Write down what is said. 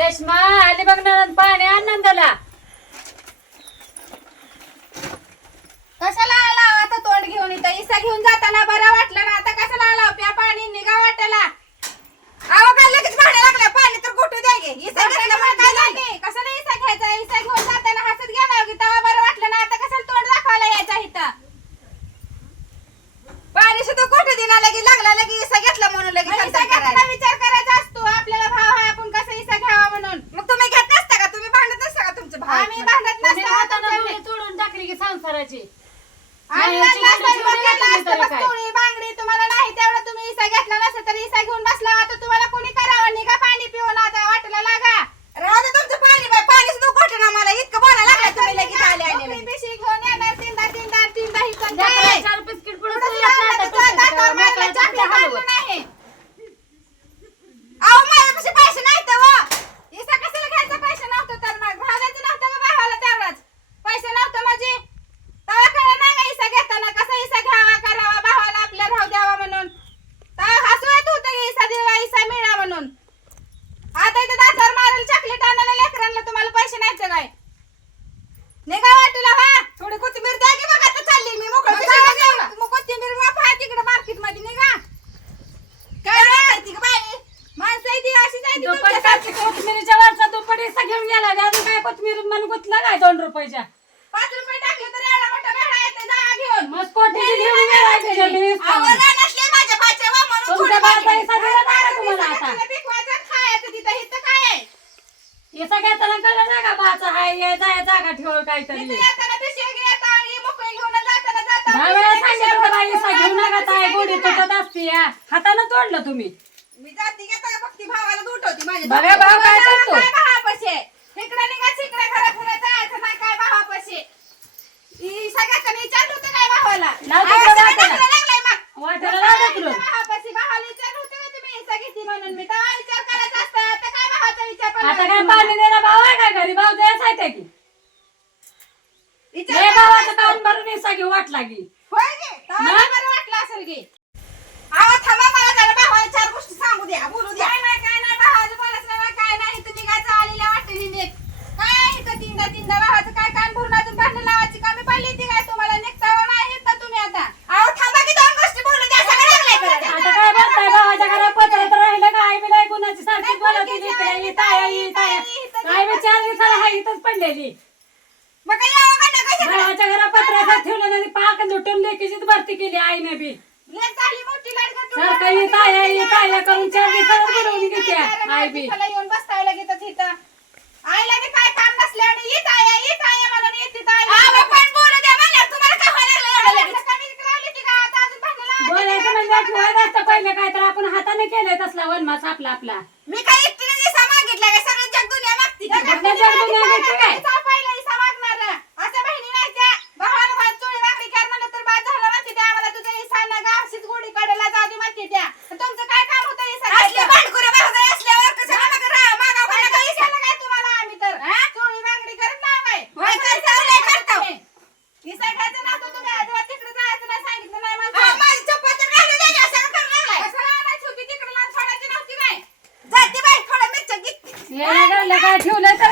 रेश्मा आली बघ नळण पाणी आनंदाला कशाला आला आता तोंड घेऊन इथं? इसा घेऊन जाताना बरं वाटलं ना? आता कशाला आला प्या पाणी निघा वाटायला अहो काय लगेच भाड्या लागल्या पाणी तर कुठे द्या गे? इसा घेतल्यामुळे काय झाले? कशाला इसा घ्यायचा? इसा घेऊन जाताना हसत घ्या ना की तेव्हा बरं वाटलं ना? आता कशाला तोंड दाखवायला यायचा इथं? पाणी सुद्धा कुठे देणार लगे लागला लगे इसा घेतला म्हणून लगे विचार करायचा असतो आपल्याला भाव आहे आपण कसा इसा घ्यावा म्हणून मग तुम्ही घेत नसता का तुम्ही भांडत नसता का तुमचे भाव आम्ही भांडत तुम्ही नसता हातानं तुमच्या- डोळे तोडून टाकली की संसाराची. आणि नाही, तुम्हाला नाही तेवढं तुम्ही इसा घेतला नसता तरी इसा घेऊन बसला करावं निघा पाणी पिऊन आता वाटला लागा राहू दे तुमचं पाणी बाई पाणी सुद्धा घोटं ना मला इतकं बोला लागला तुम्ही लगेच आले आले पिशी घेऊन येणार तीनदा तीनदा तीनदा ही पण काय? लेकरं चार बिस्किट पुढे थोडंसं येत नाही, लागलं आता तर तुझ्या पैसे दातावर द्यावं, मारलं, मोकळं चाकरी चाकरी मारलं हलवत. नाही. अहो माझ्यापाशी पैसे नाही तर व. इसा कशाला घ्यायचा पैसे नव्हतं तर मग भावायचं नव्हतं का भावाला तेवढाच पैसे नव्हतं म्हणजे तेव्हा कळलं नाही का इसा घेताना कसा इसा घ्यावा करावा भावाला आपल्या राहू द्यावा म्हणून तेव्हा हसू येत होतं की इसा देवा इसा मिळा म्हणून आता इथं दातावर मारायला चॉकलेट आणायला लेकरांना तुम्हाला पैसे नाहीत काय निघा वाटलं हा? थोडी कोथिंबीर द्या की आता चालली मी. मोकळं मग कोथिंबीर वाफ आहे तिकडे मार्केटमध्ये निघा. काय करते का बाई? माणसं आहे ती अशीच आहे ती दुप्पट तुमच्यासारखी. काची कोथमिरीच्या वरचा दुप्पट हिस्सा घेऊन गेला. अजून काय कोथमीर मन गुतला काय दोन रुपयाच्या? पाच रुपये टाकले तर एवढा मोठा भेडा येते जा घेऊन. मग कोटीची घेऊन गेला रानातले माझ्या भाच्या वा म्हणून तुमच्या थोडं भाचा मागे. हिस्सा दिला नाही का तुम्हाला तिथं आता? तिथं पिकवायचं, खायचं तिथं इथं काय आहे घेताना कळलं ना का बाचा हाय ये जाय जागा ठेव काहीतरी. दहा वेळा सांगितलं बाई हिस्सा घेऊ नका ताई गोडी तुटत असते या. हातानं तोडलं तुम्ही. मी जाती घेता भक्ती भावाला उठवती माझ्या बघा भाव काय करतो. काय भावापाशी इकडे निघा तिकडे घरा फिरा जायचं नाही काय भावापाशी ई सगळ्याचं विचारलं होतं काय भावाला लावतो अहो, का सगळं वाटायला? टाकलं लागलंय मग. वाटायला लावलं काय तुला? भावापाशी भावाला विचारलं होतं का तुम्ही हिस्सा घेतली म्हणून मी तेव्हा विचार करायचा असता आता काय भावाचा विचार पण आता काय. पाणी द्यायला भाव आहे काय घरी? भाव द्यायचा आहे त्या की? विचार लय भावाचं भरून घेऊ वाटला की होय गे तेव्हा मग? बरं वाटलं असेल गे थांबा मला जरा भावाला चार गोष्टी सांगू द्या बोलू द्या. काय नाही काय नाही भावाचं बोलायचं नाही काय नाही तुम्ही काय चाललेल्या वाटेने नेत काय इथं तीनदा तीनदा भावाचं काय कान भरून अजून भांडण लावायची कमी पडली ती काय तुम्हाला निघतावा नाही येत तुम्ही आता अहो थांबा की दोन गोष्टी बोलू द्या सगळं लागलंय करत. आता काय बोलताय भावाच्या घरात पत्रात राहिलं काय बिलाय कुणाची सारखी बोलत इकडे येत आहे येत आहे काय विचार विचार मग यावं का नाही? पत्रात ठेवलं नाही. पाक लुटून लेकीचीच भरती केली आईने बी. लेक झाली मोठी लाडका तू. सारखं येत आहे येत आहे करून चार दिवसाला बोलवून घेते आई बी. तिला येऊन बसतावं लागेल तिथं आईला बी काय काम नसले आणि येत आहे येत आहे म्हणून येते तर आई पण बोलू द्या मला तुम्हाला काय व्हायला लागलं एवढं लगेच? कमी लावली ती का? आता अजून भांडण लावायची बोलायचं म्हणजे ठेवायचं असतं पहिले काय तर आपण हाताने केलंय तसला वनमास आपला आपला. काय? काय ठेवलंय तर